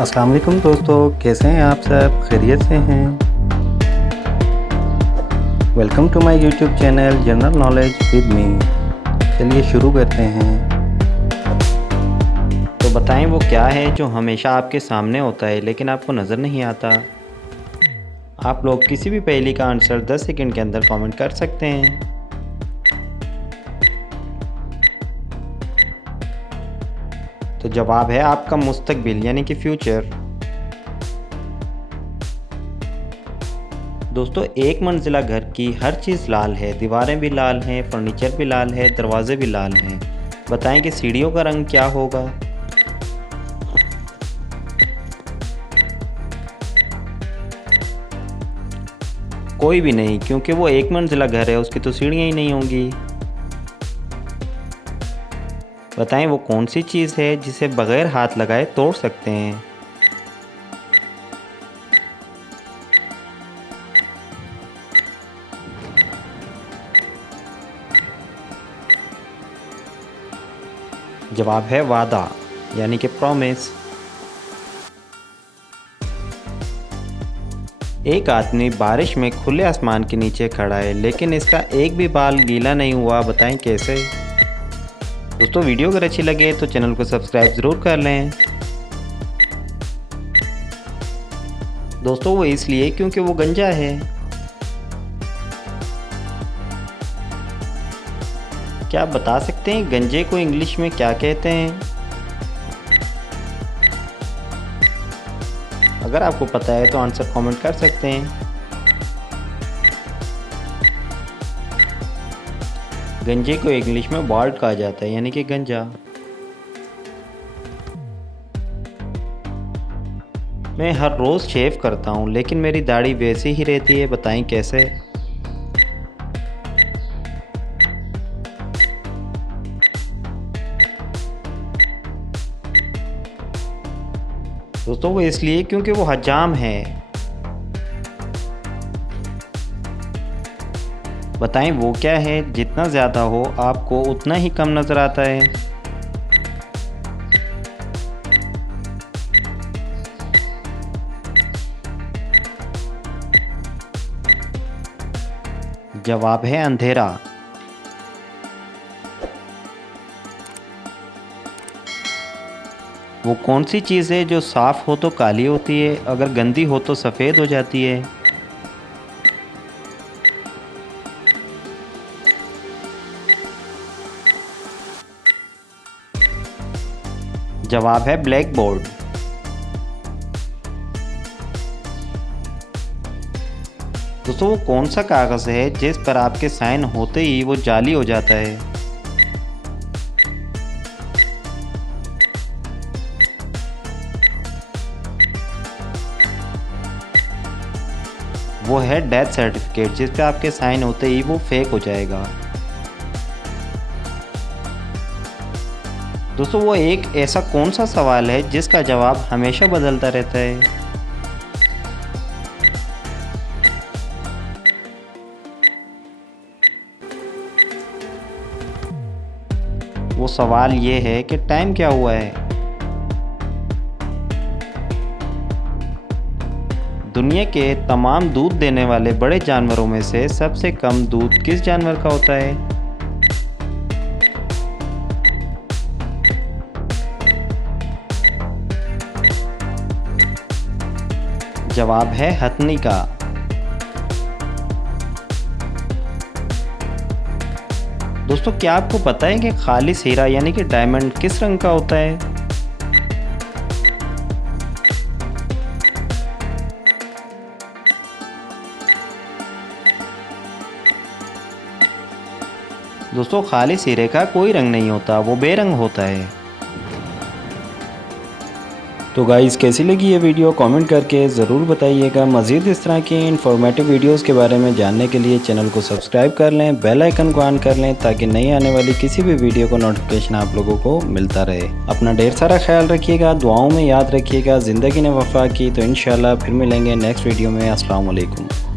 अस्सलाम वालेकुम दोस्तों, कैसे हैं आप सब? खैरियत से हैं? Welcome to my YouTube channel general knowledge with me. चलिए शुरू करते हैं। तो बताएं वो क्या है जो हमेशा आपके सामने होता है लेकिन आपको नज़र नहीं आता। आप लोग किसी भी पहेली का आंसर 10 सेकंड के अंदर कमेंट कर सकते हैं। तो जवाब है आपका मुस्तकबिल यानी कि फ्यूचर। दोस्तों, एक मंजिला घर की हर चीज़ लाल है, दीवारें भी लाल हैं, फर्नीचर भी लाल है, दरवाजे भी लाल हैं। बताएं कि सीढ़ियों का रंग क्या होगा? कोई भी नहीं, क्योंकि वो एक मंजिला घर है, उसकी तो सीढ़ियाँ ही नहीं होंगी। बताएं वो कौन सी चीज़ है जिसे बगैर हाथ लगाए तोड़ सकते हैं? जवाब है वादा यानी कि प्रॉमिस। एक आदमी बारिश में खुले आसमान के नीचे खड़ा है लेकिन इसका एक भी बाल गीला नहीं हुआ। बताएं कैसे? दोस्तों, वीडियो अगर अच्छी लगे तो चैनल को सब्सक्राइब ज़रूर कर लें। दोस्तों, वो इसलिए क्योंकि वो गंजा है। क्या आप बता सकते हैं गंजे को इंग्लिश में क्या कहते हैं? अगर आपको पता है तो आंसर कमेंट कर सकते हैं। गंजे को इंग्लिश में बाल्ड कहा जाता है यानी कि गंजा। मैं हर रोज़ शेव करता हूँ लेकिन मेरी दाढ़ी वैसी ही रहती है। बताएं कैसे? दोस्तों, वो इसलिए क्योंकि वो हजाम है। बताएं वो क्या है जितना ज़्यादा हो आपको उतना ही कम नज़र आता है? जवाब है अंधेरा। वो कौन सी चीज़ है जो साफ़ हो तो काली होती है, अगर गंदी हो तो सफ़ेद हो जाती है? जवाब है ब्लैक बोर्ड। दोस्तों, वो कौन सा कागज़ है जिस पर आपके साइन होते ही वो जाली हो जाता है? वो है डेथ सर्टिफिकेट, जिस पे आपके साइन होते ही वो फेक हो जाएगा। दोस्तों, वो एक ऐसा कौन सा सवाल है जिसका जवाब हमेशा बदलता रहता है? वो सवाल ये है कि टाइम क्या हुआ है? दुनिया के तमाम दूध देने वाले बड़े जानवरों में से सबसे कम दूध किस जानवर का होता है? जवाब है हथनी का। दोस्तों, क्या आपको पता है कि खालिस हीरा यानी कि डायमंड किस रंग का होता है? दोस्तों, खालिस हीरे का कोई रंग नहीं होता, वो बेरंग होता है। तो गाइस, कैसी लगी ये वीडियो कमेंट करके ज़रूर बताइएगा। मज़ीद इस तरह की इन्फॉर्मेटिव वीडियोस के बारे में जानने के लिए चैनल को सब्सक्राइब कर लें, बेल आइकन को ऑन कर लें ताकि नई आने वाली किसी भी वीडियो को नोटिफिकेशन आप लोगों को मिलता रहे। अपना ढेर सारा ख्याल रखिएगा, दुआओं में याद रखिएगा। ज़िंदगी ने वफ़ा की तो इंशाल्लाह फिर मिलेंगे नेक्स्ट वीडियो में। अस्सलाम वालेकुम।